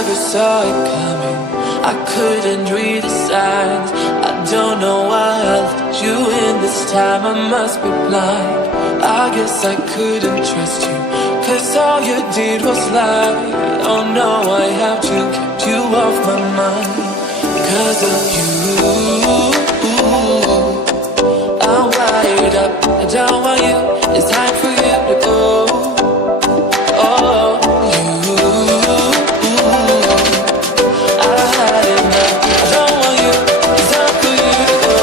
never saw it coming. I couldn't read the signs. I don't know why I let you in this time. I must be blind. I guess I couldn't trust you, 'cause all you did was lie. Oh no, I have to keep you off my mind. 'Cause of you, I'm wired up. I don't want you. It's time for you to go. Oh, you, I had enough. I don't want you. It's time for you to go.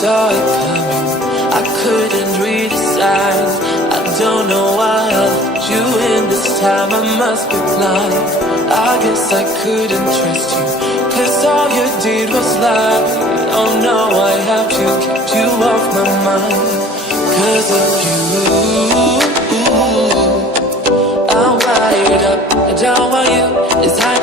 Saw it coming. I couldn't read the signs. I don't know why I let you in this time. I must be blind. I guess I couldn't trust you, 'cause all you did was lie. Oh no, I have to keep you off my mind. 'Cause of you, I'm wired up. I don't want you. It's time